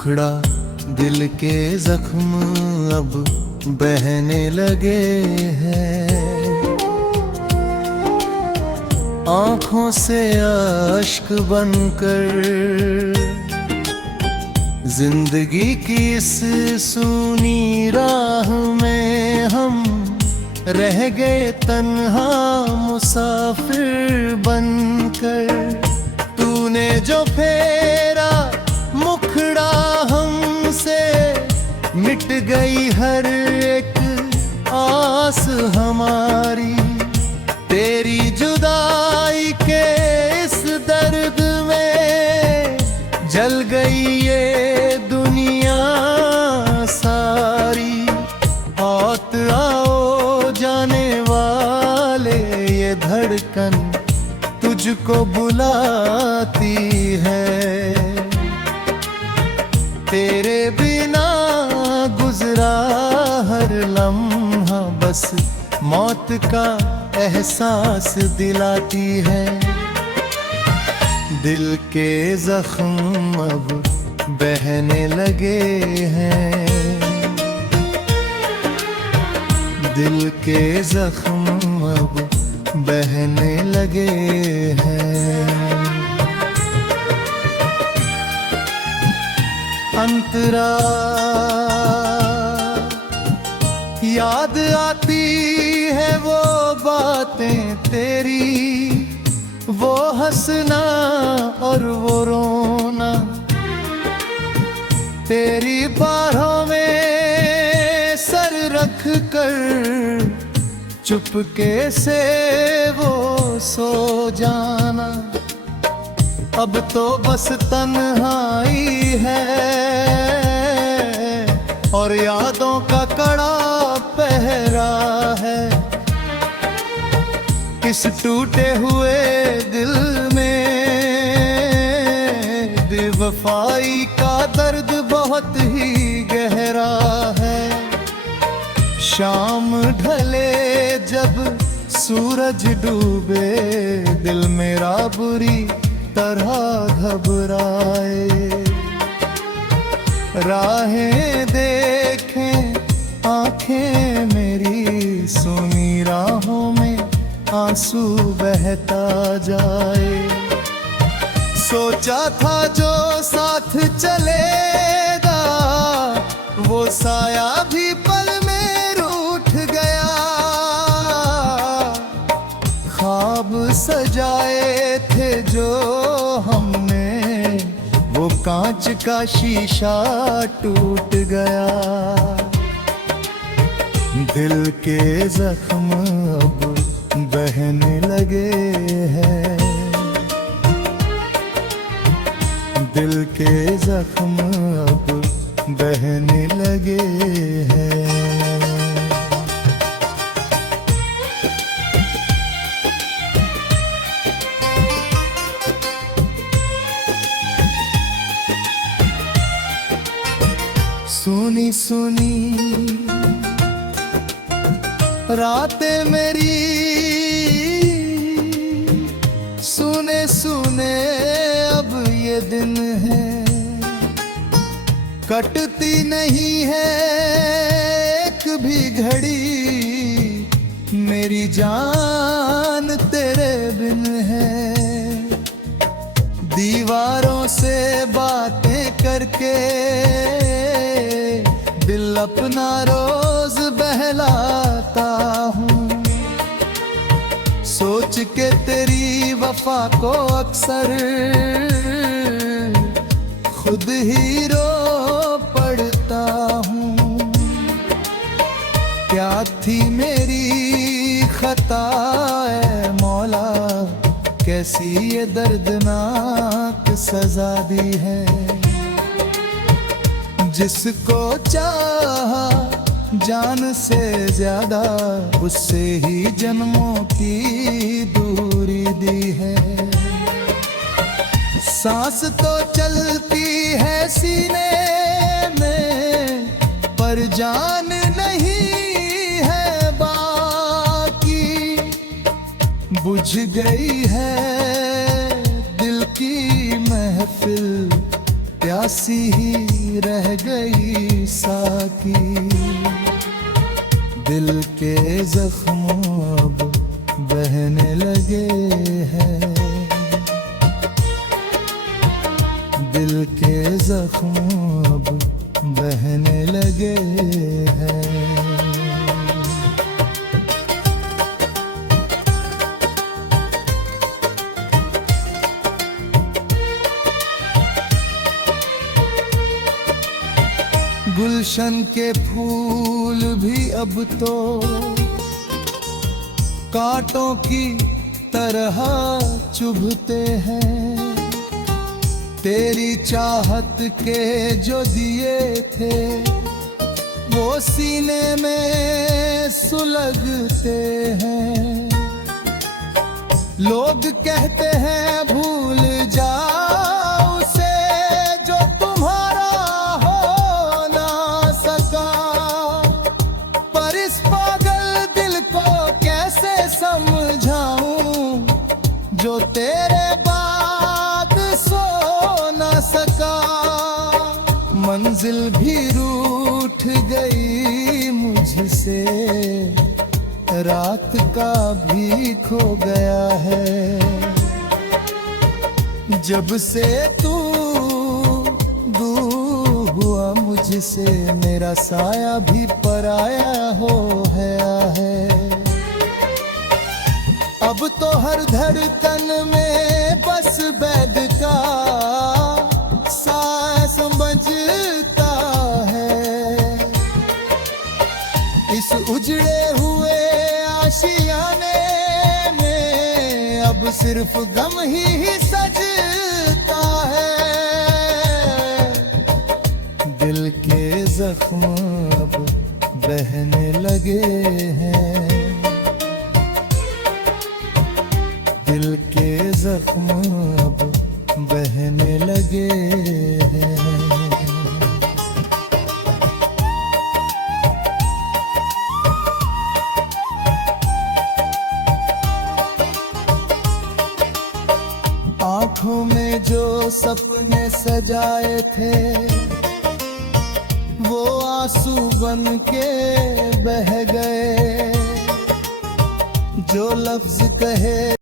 मुखड़ा दिल के जख्म अब बहने लगे हैं। आंखों से अश्क बनकर जिंदगी की इस सूनी राह में हम रह गए तन्हा मुसाफिर बनकर। तूने जो फेरा मुखड़ा हमसे, मिट गई हर एक आस हमारी। तेरी जुदाई के इस दर्द में जल गई ये दुनिया सारी। औत आओ जाने वाले, ये धड़कन तुझको बुलाती है। तेरे बिना गुजरा हर लम्हा बस मौत का एहसास दिलाती है। दिल के जख्म अब बहने लगे हैं। दिल के जख्म अब बहने लगे हैं। अंतरा याद आती है वो बातें तेरी, वो हंसना और वो रोना। तेरी बाहों में सर रख कर चुपके से वो सो जाना। अब तो बस तन्हाई है और यादों का कड़ा पहरा है। इस टूटे हुए दिल में बेवफाई का दर्द बहुत ही गहरा है। शाम ढले जब सूरज डूबे, दिल मेरा बुरी तरह घबराए। राहें देखें आंखें मेरी, सुनी राहों में आंसू बहता जाए। सोचा था जो साथ चलेगा, वो साया भी पल में रूठ गया। ख्वाब सजाए थे जो हमने, वो कांच का शीशा टूट गया। दिल के जख्म अब बहने लगे हैं। दिल के जख्म अब बहने लगे हैं। सुनी सुनी रातें मेरी, सुने सुने अब ये दिन है। कटती नहीं है एक भी घड़ी, मेरी जान तेरे बिन है। दीवारों से बातें करके दिल अपना रोज बहलाता हूँ। सोच के तेरी वफा को अक्सर खुद ही रो पड़ता हूँ। क्या थी मेरी खता ऐ मौला, कैसी ये दर्दनाक सजा दी है। जिसको चाहा जान से ज्यादा, उससे ही जन्मों की दूरी दी है। सांस तो चलती है सीने में, पर जान नहीं है बाकी। बुझ गई है दिल की महफिल, प्यासी ही रह गई साकी। दिल के जख्म अब बहने लगे हैं, दिल के जख्म अब बहने लगे हैं। गुलशन के फूल भी अब तो कांटों की तरह चुभते हैं। तेरी चाहत के जो दिए थे वो सीने में सुलगते हैं। लोग कहते हैं भूल जाओ उसे जो तुम्हारा हो ना सका, पर इस पागल दिल को कैसे समझाऊं जो तेरे बाद सो ना सका। मंजिल भी रूठ गई मुझसे, रात का भी खो गया है। जब से तू दूर हुआ मुझसे, मेरा साया भी पराया हो गया है। अब तो हर धड़कन में बस बैद का सांस बजता है। इस उजड़े हुए आशियाने में अब सिर्फ गम ही सजता है। दिल के जख्म अब बहने लगे हैं, दिल के जख्म अब बहने लगे हैं। आँखों में जो सपने सजाए थे वो आंसू बन के बह गए। जो लफ्ज कहे